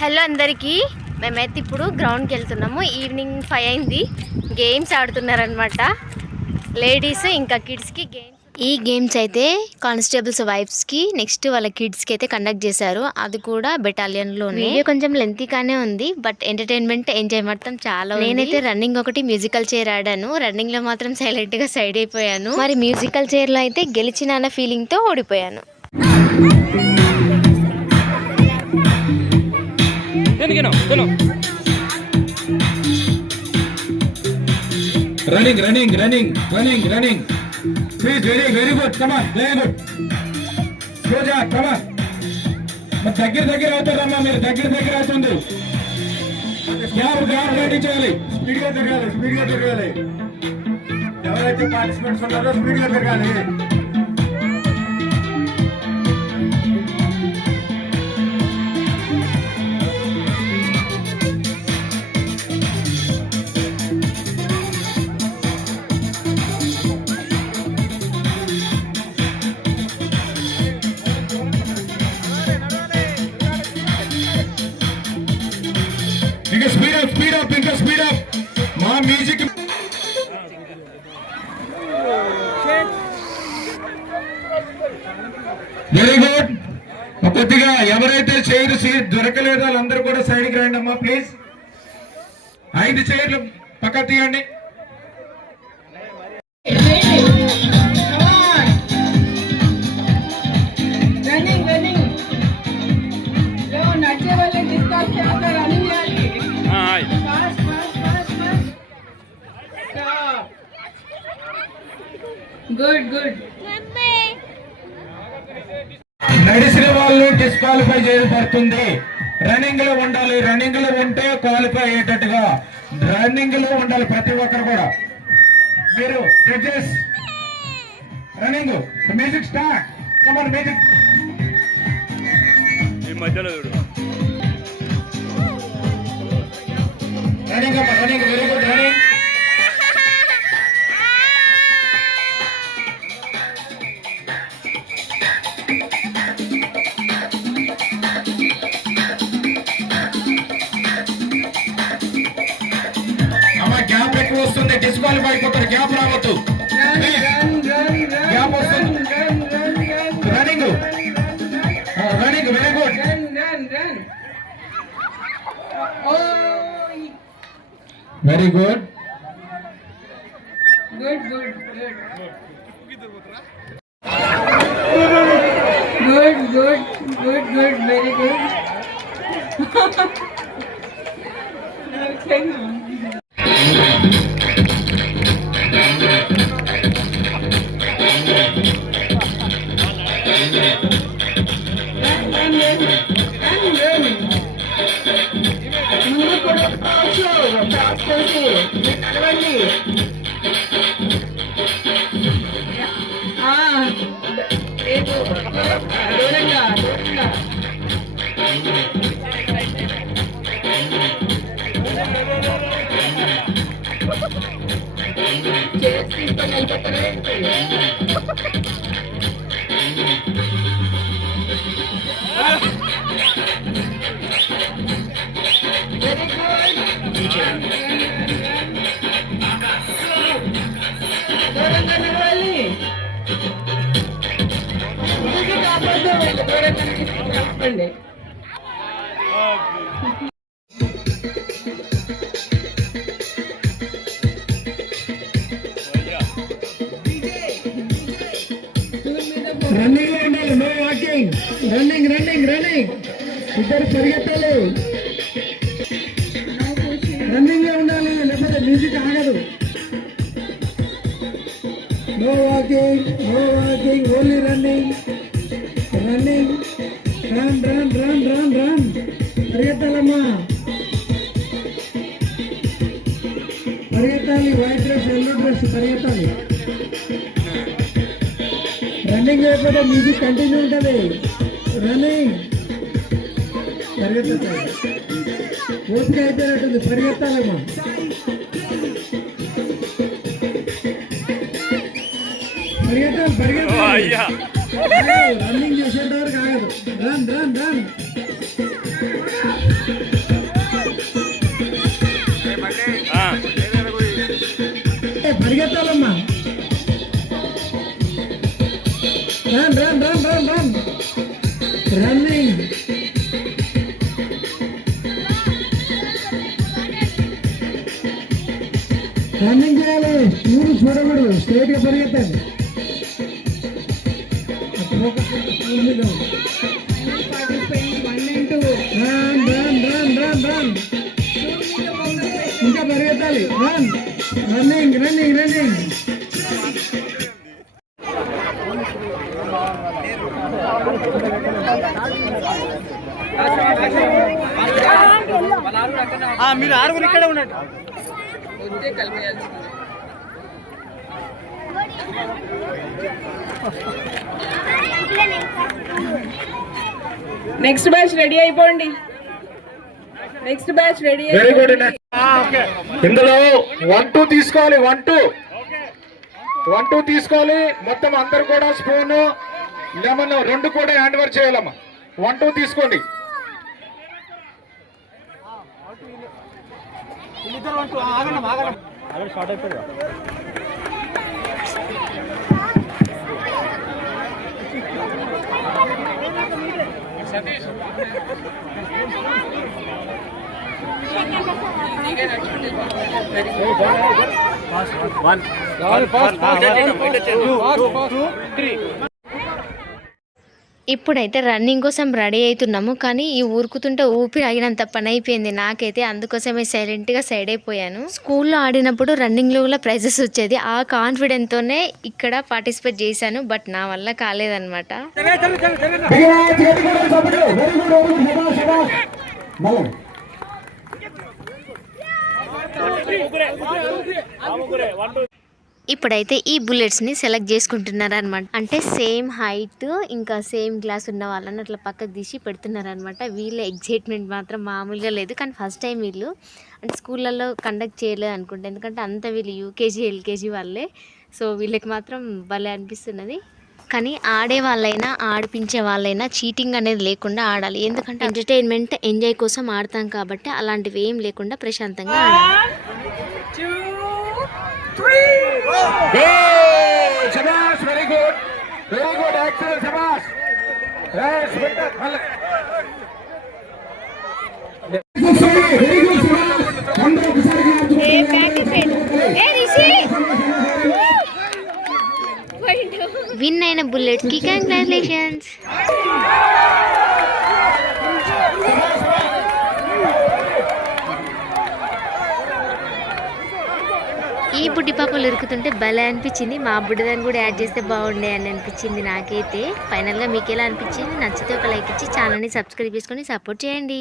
హలో అందరికీ, మేమైతే ఇప్పుడు గ్రౌండ్కి వెళ్తున్నాము. ఈవినింగ్ 5 అయింది. గేమ్స్ ఆడుతున్నారనమాట లేడీస్ ఇంకా కిడ్స్కి గేమ్స్. ఈ గేమ్స్ అయితే కానిస్టేబుల్స్ వైఫ్స్కి నెక్స్ట్ వాళ్ళ కిడ్స్కి అయితే కండక్ట్ చేశారు. అది కూడా బెటాలియన్లో. వీడియో కొంచెం లెంతీగానే ఉంది, బట్ ఎంటర్టైన్మెంట్ ఎంజాయ్ మాత్రం చాలా. నేనైతే రన్నింగ్ ఒకటి మ్యూజికల్ చైర్ ఆడాను. రన్నింగ్లో మాత్రం సైలెంట్గా సైడ్ అయిపోయాను. మరి మ్యూజికల్ చైర్లో అయితే గెలిచిన అన్న ఫీలింగ్తో ఓడిపోయాను. Running. Please, very good. Come on, very good. Slow down, come on. దగ్గర అవుతుందమ్మా, మీరు దగ్గర అవుతుంది. గ్యాప్ రెడీ చేయాలి. స్పీడ్ గా తిరగాలి. ఎవరైతే పార్టిసిపెంట్స్ ఉన్నారో స్పీడ్ గా తిరగాలి. ఇంకా స్పీడ్ అప్ మా మ్యూజిక్. Very good. కొద్దిగా ఎవరైతే చైర్ సీట్ దొరకలేదో వాళ్ళందరూ కూడా సైడ్కి రండి అమ్మా ప్లీజ్. 5 చైర్లు పక్క తీయండి. గుడ్. నడిచిన వాళ్ళు డిస్క్వాలిఫై చేయబడుతుంది. రన్నింగ్ లో ఉండాలి. రన్నింగ్ లో ఉంటే క్వాలిఫై అయ్యేటట్టుగా రన్నింగ్ లో ఉండాలి ప్రతి ఒక్కరు కూడా. మీరు judges running music start. Come on music. Running very good. Running వస్తుంది. డిస్క్వాలిఫై అయిపోతారు. గ్యాప్ రావద్దు. గ్యాప్ వస్తుంది. Running very good. Very good. Very good. Running లో ఉండాలి. No walking. రన్నింగ్. ఇద్దరు పరిగెత్తాలి. రన్నింగ్ లో ఉండాలి, లేకపోతే మ్యూజిక్ ఆగదు. No walking. Only running. Run. పరిగెత్తాలమ్మా. వైట్ డ్రెస్, ఎల్లో డ్రెస్ పరిగెత్తాలి. రన్నింగ్ చేయకపోతే మ్యూజిక్ కంటిన్యూ ఉంటుంది. రన్నింగ్ పరిగెత్తాలి. ఓపిక అయిపోయినట్టుంది. పరిగెత్తాలమ్మా. పరిగెత్తాలి. రన్నింగ్ చేసేంత వరకు ఆగదు. రన్. పరిగెత్తాలమ్మా. Run run run run run running. Running చేయాలి. ఊరు చూడకూడదు, స్ట్రైట్ గా పరిగెత్తండి. ఇంకా పరిగెత్తాలి. Run running running running. మీరు ఆరుగురు ఇక్కడే ఉన్నట్టు. నెక్స్ట్ బ్యాచ్ రెడీ అయిపోండి. Next batch ready very good. ఇందులో 1-2 తీసుకోవాలి. 1-2 తీసుకోవాలి. మొత్తం అందరు కూడా స్పూన్ లెమన్ 2 కూడా హ్యాండ్ వర్క్ చేయాలమ్మా. 1-2 తీసుకోండి. ఇప్పుడైతే రన్నింగ్ కోసం రెడీ అవుతున్నాము, కానీ ఈ ఊరుకుతుంటే ఊపిరి ఆగినంత పని అయిపోయింది నాకైతే. అందుకోసమే సైలెంట్గా సైడ్ అయిపోయాను. స్కూల్లో ఆడినప్పుడు రన్నింగ్లో కూడా ప్రైజెస్ వచ్చేది. ఆ కాన్ఫిడెంట్తోనే ఇక్కడ పార్టిసిపేట్ చేశాను, బట్ నా వల్ల కాలేదన్నమాట. ఇప్పుడైతే ఈ బుల్లెట్స్ని సెలెక్ట్ చేసుకుంటున్నారు అనమాట. అంటే సేమ్ హైట్ ఇంకా సేమ్ గ్లాస్ ఉన్న వాళ్ళని అట్లా పక్కకు తీసి పెడుతున్నారు అనమాట. వీళ్ళ ఎగ్జైట్మెంట్ మాత్రం మామూలుగా లేదు. కానీ ఫస్ట్ టైం వీళ్ళు అంటే స్కూళ్ళల్లో కండక్ట్ చేయలేదు అనుకుంటా, ఎందుకంటే అంతా వీళ్ళు యూకేజీ ఎల్కేజీ వాళ్ళే. సో వీళ్ళకి మాత్రం భలే అనిపిస్తున్నది. కానీ ఆడే వాళ్ళైనా ఆడిపించే వాళ్ళైనా చీటింగ్ అనేది లేకుండా ఆడాలి, ఎందుకంటే ఎంటర్టైన్మెంట్ ఎంజాయ్ కోసం ఆడతాం కాబట్టి అలాంటివి ఏం లేకుండా ప్రశాంతంగా ఆడాలి. శబాష్, very good, very good, excellent, శబాష్. విన్ అయిన బుల్లెట్స్ కి కంగ్రాచులేషన్స్. ఈ బుడ్డి పాపలు ఇరుకుతుంటే భలే అనిపించింది. మా బుడ్డిదాన్ని కూడా యాడ్ చేస్తే బాగుండే అని అనిపించింది నాకైతే. ఫైనల్గా మీకు ఎలా అనిపించింది? నచ్చితే ఒక లైక్ ఇచ్చి ఛానల్ని సబ్స్క్రైబ్ చేసుకొని సపోర్ట్ చేయండి.